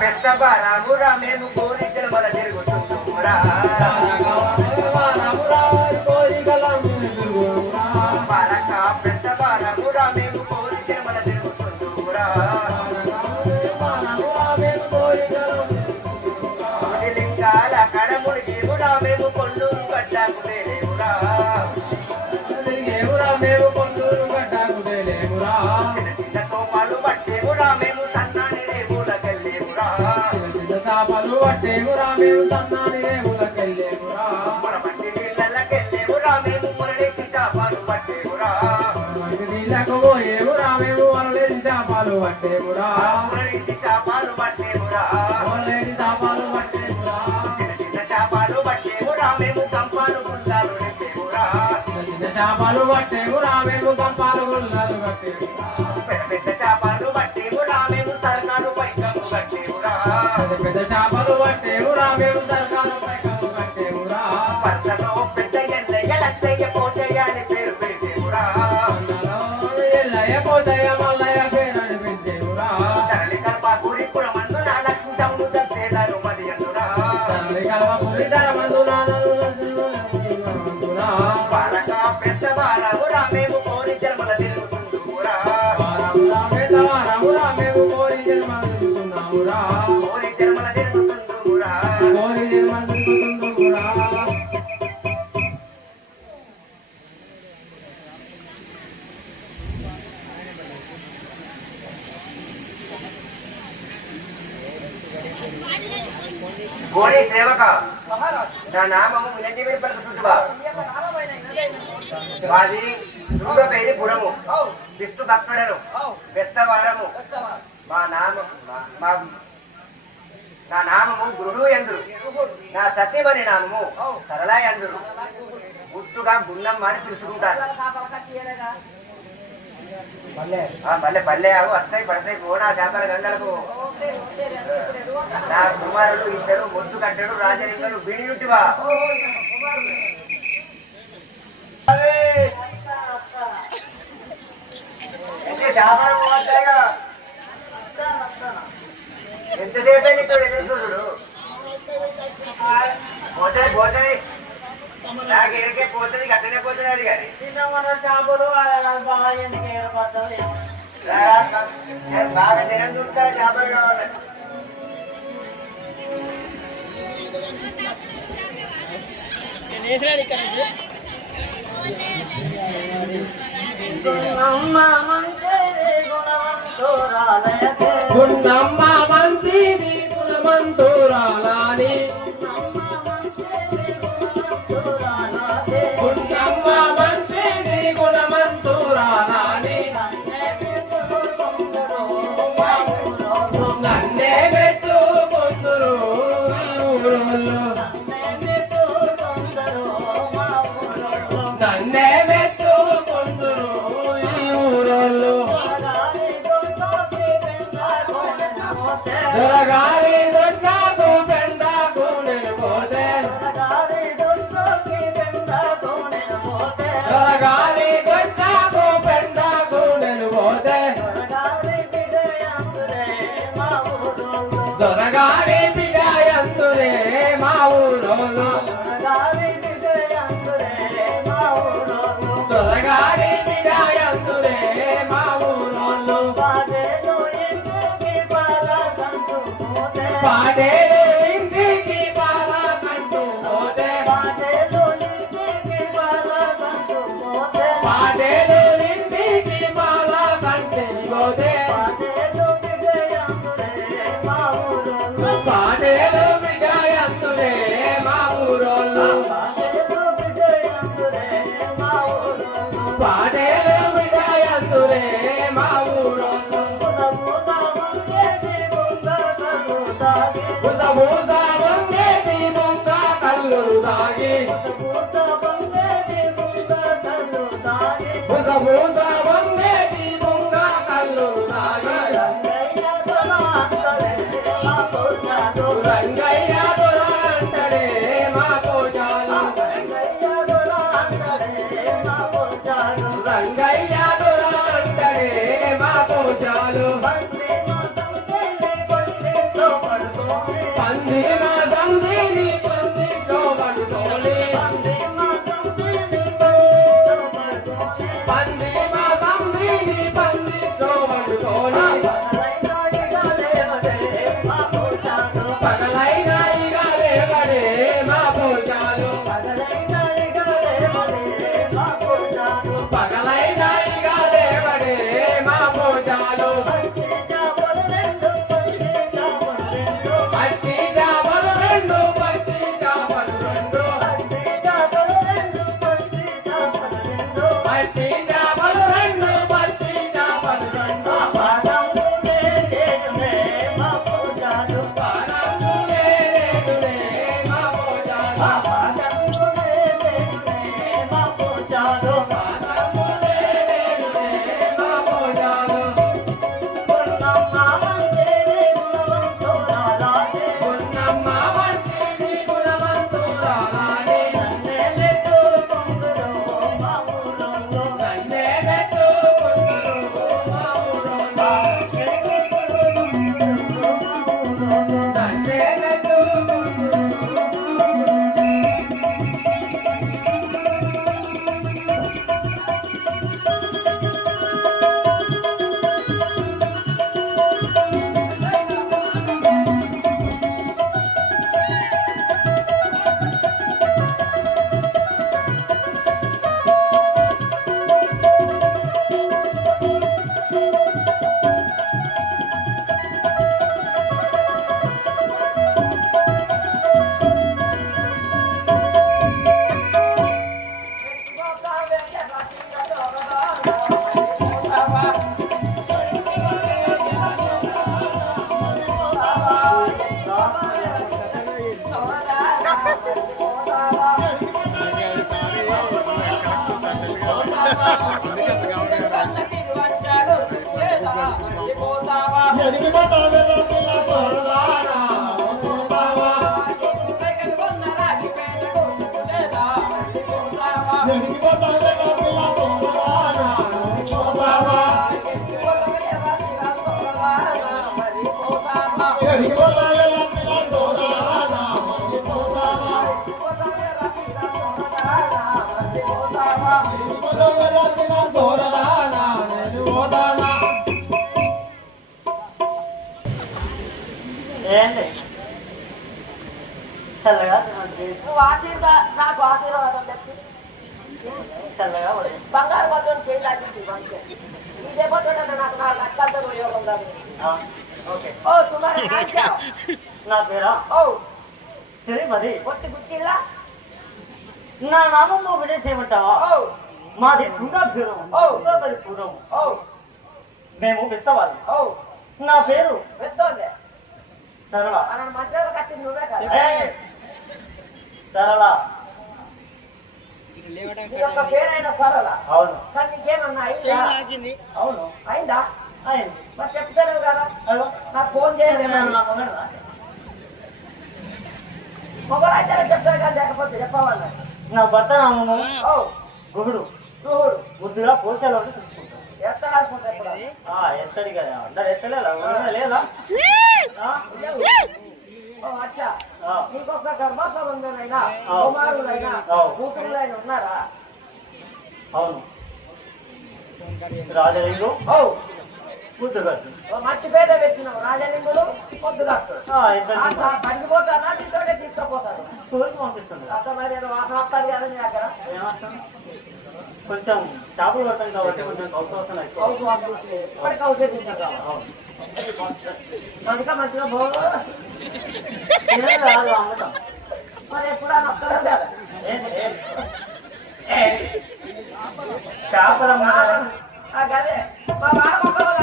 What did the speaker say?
పెద్దబారామురా మేము కోరికల మన తిరుగుతుంటురా పరక పెద్దబారామురా మేము కోరికల మన తిరుగుతుంటురా లింగాల కడముడికేమురా మేము కొల్లూరు గడ్డకు లేమురా మేము కొల్లూరు గడ్డకు లేమురా చిన్న చిన్న కోపాలు పట్టేమురా మేము సన్నాని రేవులకెళ్ళేమురా చేపలు పట్టేమురా మేము సన్నాని రేవులకెళ్ళేమురా మన మట్టి నీళ్ళకెళ్ళేమురా మేము మురళేసి చేపలు పట్టేమురా నీళ్ళకు పోయేమురా మేము వరలేసి చేపలు పట్టేమురా మురళేసి చేపలు పట్టేమురా వరలేసి చేపలు పట్టేమురా చిన్న చిన్న చేపలు పట్టేమురా మేము కంపాలు గుండాలు నింపేమురా చిన్న చేపలు పట్టేమురా మేము కంపాలు గుళ్ళలు కట్టేమురా పెద్ద చేపలు పట్టేమురా మేము సరకాలు పైకము కట్టేమురా పెద్ద చేపలు పట్టేమురా మేము సరకాలు పైకము కట్టేమురా పర్సలో పెద్ద ఎల్లయ్య లచ్చయ్య పోతయ్య అని పేరు పెట్టేమురా ఎల్లయ్య పోతయ్య మల్లయ్య పేరు అని పెట్టేమురా సరళి కల్పకూరి పురమందు నా లక్ష్మి టౌను దర్శేదారు మది అందురా సరళి కల్పకూరి ధరమందు పరక పెద్ద బారామురా మేము కోరి జన్మల తిరుగుతుంటురా మేము కోరి జన్మల తిరుగుతున్నామురా కోరి జన్మల తిరుగుతుంటురా కోరి జన్మల తిరుగుతుంటురా కోరి సేవక నా నామము వినజీవిని పలుకుతుంటువా మాది శృంగపేరి పురము విష్ణు భక్తుడను బెస్తవారము నా నామము గురుడు ఎందురు నా సత్యమని నామము సరళ ఎందురు గుర్తుగా గుండమ్మ అని పిలుచుకుంటారు పల్లె పల్లె అవు వస్తాయి పడతాయి పోనా చేపల గంటలకు నా కుమారుడు ఇద్దరు మొద్దు కట్టడు రాజలింగడు బిడియుటివా ఎంతసేపు ఇక్కడ ఎదురుడు పోతుంది పోతుంది నాకు ఎరికే పోతుంది గట్టనే పోతుంది అది కానీ బాగా తినం చూస్తా చేపలు కావాలి గుండమ్మ మంచిది గుణమంతురాలని గుండమ్మ మంచిది గుణమంతురాలని నన్నే మెచ్చుకుందురు ఊరోళ్ళు నన్నే మెచ్చుకుందురు ఈ ఊరోళ్ళు దొరగారి దొడ్డాకు పెండాకు నేను పోతే దొరగారి దొడ్డాకు పెండాకు నేను పోతే దొరగారి బిడ్డయంతురే మా ఊరోళ్ళు దొరగారి బిడ్డయంతురే మా ఊరోళ్ళు పాడేలు ఇంటికి బాల కంటూ పోతే పాడేలు ఇంటికి బాల కంటే పోతే పాడేలు బిడ్డయంతురే మా ఊరోళ్ళు పాడేలు బిడ్డయంతురే మా ఊరోళ్ళు బుధ వంగేటి బొంగ కళ్ళు దాగి బుధ వంగేటి బొంగ కళ్ళు దాగి రంగయ్య దొర అంటడే మా పోషాలు రంగయ్య దొర అంటడే మా పోషాలు ఏంటి చల్లగా నువ్వు నాకు ఆశీర్వాదం చెప్పి చల్లగా బంగారు భద్రం చేయాలి మంచిగా ఈ దెబ్బతో నాకు 4 లక్షలతో ఉపయోగం కాదు. ఓకే ఓ తుమారే నాయకుడు. నా పేరా ఓ సరే మరి పొట్టి గుట్టిల్లా. నా నామం ఒకటే చేయమంటావా? ఓ మాది కుండాభిరం పూర్వం. ఓ మేము విత్తవాలి. ఓ నా పేరు వెళ్తోంది సరళ. మన మధ్యలో కట్టింది నువ్వే కదా. ఏయ్! సరళ. నీ యొక్క పేరైన సరళ. అవును కానీ నీకేమన్నా అయిందా? అవును అయిందా? అయింది. మరి చెప్తాను కదా. అదో నాకు ఫోన్ చేయలేమన్నా. నా మొగడురా? మొబైల్ అయితే చెప్తాను కానీ లేకపోతే చెప్పవాలా. నా భర్త నామము ఓ గుహుడు. చూడు ముద్దుగా పోషాలు చూసుకుంటాను. ఎత్త రాసుకుంటా ఇప్పుడు. ఎత్తడి కదా అందరు ఎత్తలేదా లేదా ఓ అచ్చా ఆ. నీకొక గర్భాసనంలోనైనా ఆ. కుమారులైనా ఆ. కూతురులైనా ఉన్నారా? అవును రాజలింగు ఓ ముద్దుగట్టు ఓ మట్టి పేద పెట్టినావు రాజలింగుడు పొద్దుగాడు ఇద్దరు పడిపోతానా నీతోటే తీసుకుపోతాను. స్కూల్కి పంపిస్తుంది. అక్కడ మరి వాసన వస్తాను కదా నీ అక్కడ ఏమవుతుంది? కొంచెం చేపలు పడతాం కాబట్టి కొంచెం కౌసవసరం ఎక్కువ. కౌసు పంపిస్తుంది ఇప్పటికి కౌసే తింటాం అవును. అందుక మంచిగా పోదు ఏం రాదు అమ్మటం. మరి ఎప్పుడన్నా వస్తారా కదా. ఏంటి? చేపలు అమ్మటం అదే మా వారం ఒక రోజు